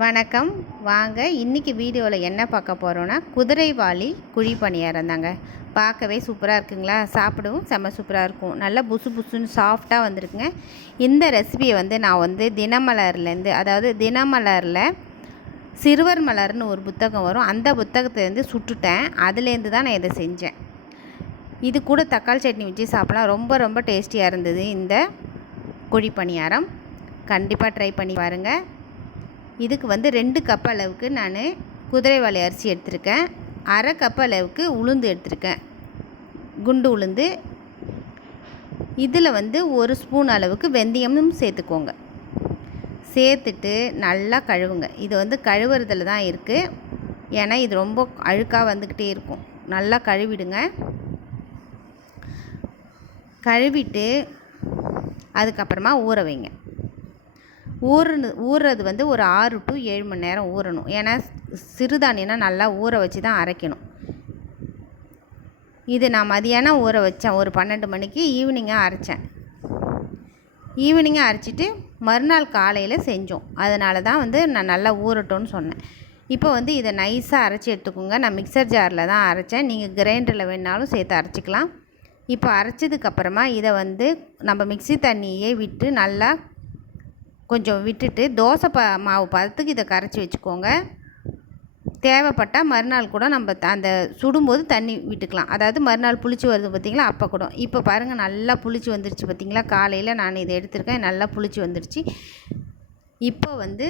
வணக்கம். வாங்க இன்றைக்கி வீடியோவில் என்ன பார்க்க போகிறோன்னா குதிரைவாளி குழி பணியாரம் தாங்க பார்க்கவே சூப்பராக இருக்குங்களா? சாப்பிடவும் செம்ம சூப்பராக இருக்கும். நல்லா புசு புசுன்னு சாஃப்டாக வந்திருக்குங்க. இந்த ரெசிபியை வந்து நான் வந்து தினமலர்லேருந்து அதாவது தினமலரில் சிறுவர் மலர்னு ஒரு புத்தகம் வரும். அந்த புத்தகத்துலேருந்து சுட்டுட்டேன். அதுலேருந்து தான் நான் இதை செஞ்சேன். இது கூட தக்காளி சட்னி வச்சு சாப்பிடலாம். ரொம்ப ரொம்ப டேஸ்டியாக இருந்தது இந்த குழி பணியாரம். கண்டிப்பாக ட்ரை பண்ணி பாருங்கள் இதுக்கு வந்து ரெண்டு கப் அளவுக்கு நான் குதிரைவாளி அரிசி எடுத்திருக்கேன். அரை கப் அளவுக்கு உளுந்து எடுத்திருக்கேன். குண்டு உளுந்து. இதில் வந்து ஒரு ஸ்பூன் அளவுக்கு வெந்தயமும் சேர்த்துக்கோங்க. சேர்த்துட்டு நல்லா கழுவுங்க. இது வந்து கழுவுறதுல தான் இருக்குது ஏன்னா இது ரொம்ப அழுக்காக வந்துக்கிட்டே இருக்கும். நல்லா கழுவிடுங்க. கழுவிட்டு அதுக்கப்புறமா ஊற வைங்க. ஊறுனு ஊறுறது வந்து ஒரு ஆறு டு ஏழு மணி நேரம் ஊறணும். ஏன்னா சிறுதானியம்னா நல்லா ஊற வச்சு தான் அரைக்கணும். இது நான் மதியானம் ஊற வச்சேன். ஒரு பன்னெண்டு மணிக்கு ஈவினிங்காக அரைச்சேன். ஈவினிங்காக அரைச்சிட்டு மறுநாள் காலையில் செஞ்சோம். அதனால தான் வந்து நான் நல்லா ஊறட்டோன்னு சொன்னேன். இப்போ வந்து இதை நைஸாக அரைச்சி எடுத்துக்கோங்க. நான் மிக்சர் ஜாரில் தான் அரைச்சேன். நீங்கள் கிரைண்டரில் வேணாலும் சேர்த்து அரைச்சிக்கலாம். இப்போ அரைச்சதுக்கப்புறமா இதை வந்து நம்ம மிக்சி தண்ணியே விட்டு நல்லா கொஞ்சம் விட்டுட்டு தோசை ப மாவு பதத்துக்கு இதை கரைச்சி வச்சுக்கோங்க. தேவைப்பட்டால் மறுநாள் கூட நம்ம அந்த சுடும்போது தண்ணி விட்டுக்கலாம். அதாவது மறுநாள் புளிச்சு வருது பார்த்திங்களா? அப்போ கூட. இப்போ பாருங்கள் நல்லா புளிச்சு வந்துருச்சு பார்த்திங்களா? காலையில் நான் இதை எடுத்திருக்கேன். நல்லா புளிச்சு வந்துடுச்சு இப்போ வந்து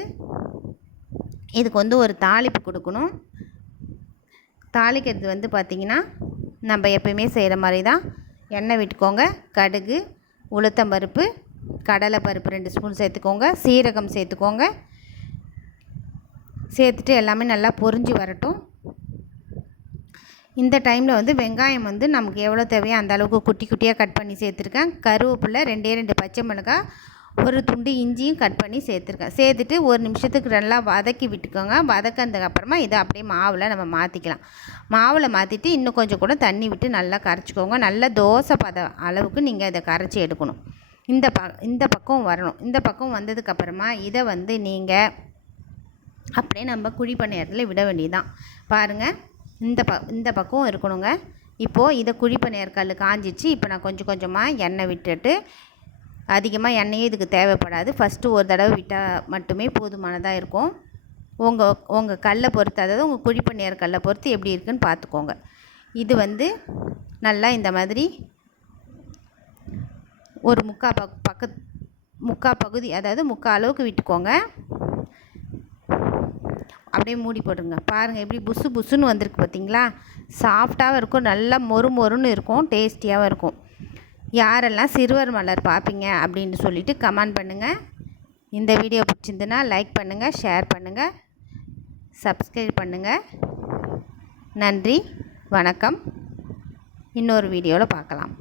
இதுக்கு வந்து ஒரு தாளிப்பு கொடுக்கணும். தாளிக்கிறது வந்து பார்த்திங்கன்னா நம்ம எப்பயுமே செய்கிற மாதிரி தான். எண்ணெய் விட்டுக்கோங்க. கடுகு உளுத்தம்பருப்பு கடலை பருப்பு ரெண்டு ஸ்பூன் சேர்த்துக்கோங்க சீரகம் சேர்த்துக்கோங்க. சேர்த்துட்டு எல்லாமே நல்லா பொரிஞ்சு வரட்டும். இந்த டைமில் வந்து வெங்காயம் வந்து நமக்கு எவ்வளோ தேவையோ அந்த அளவுக்கு குட்டி குட்டியாக கட் பண்ணி சேர்த்துருக்கேன். கருவேப்பிலை ரெண்டே ரெண்டு பச்சை மிளகாய் ஒரு துண்டு இஞ்சியும் கட் பண்ணி சேர்த்துருக்கேன். சேர்த்துட்டு ஒரு நிமிஷத்துக்கு நல்லா வதக்கி விட்டுக்கோங்க. வதக்கினதுக்கப்புறமா இதை அப்படியே மாவில் நம்ம மாற்றிக்கலாம் மாவில் மாற்றிட்டு இன்னும் கொஞ்சம் கூட தண்ணி விட்டு நல்லா கரைச்சிக்கோங்க. நல்லா தோசை பத அளவுக்கு நீங்கள் இதை கரைச்சி எடுக்கணும். இந்த ப இந்த பக்கம் வரணும். இந்த பக்கம் வந்ததுக்கப்புறமா இதை வந்து நீங்கள் அப்படியே நம்ம குழி நேரத்தில் விட வேண்டியதுதான். பாருங்கள் இந்த ப இந்த பக்கம் இருக்கணுங்க. இப்போது இதை குழி நேர் கல் காஞ்சிச்சு. இப்போ நான் கொஞ்சம் கொஞ்சமாக எண்ணெய் விட்டுட்டு அதிகமாக எண்ணெயே இதுக்கு தேவைப்படாது. ஃபஸ்ட்டு ஒரு தடவை விட்டால் மட்டுமே போதுமானதாக இருக்கும். உங்கள் உங்கள் கல்லை பொறுத்து அதாவது உங்கள் குழிப்பணியார் கல்லை பொறுத்து எப்படி இருக்குன்னு பார்த்துக்கோங்க. இது வந்து நல்லா இந்த மாதிரி ஒரு முக்கா பக் பக்க முக்கா பகுதி அதாவது முக்கால் அளவுக்கு விட்டுக்கோங்க. அப்படியே மூடி போட்டுருங்க. பாருங்கள் எப்படி புசு புசுன்னு வந்திருக்கு பார்த்தீங்களா? சாஃப்டாகவும் இருக்கும் நல்லா மொறு மொறுன்னு இருக்கும் டேஸ்டியாகவும் இருக்கும். யாரெல்லாம் சிறுவர் மலர் பார்ப்பீங்க அப்படின்னு சொல்லிவிட்டு கமெண்ட் பண்ணுங்கள் இந்த வீடியோ பிடிச்சிருந்துன்னா லைக் பண்ணுங்கள் ஷேர் பண்ணுங்கள் சப்ஸ்கிரைப் பண்ணுங்கள் நன்றி வணக்கம். இன்னொரு வீடியோவில் பார்க்கலாம்.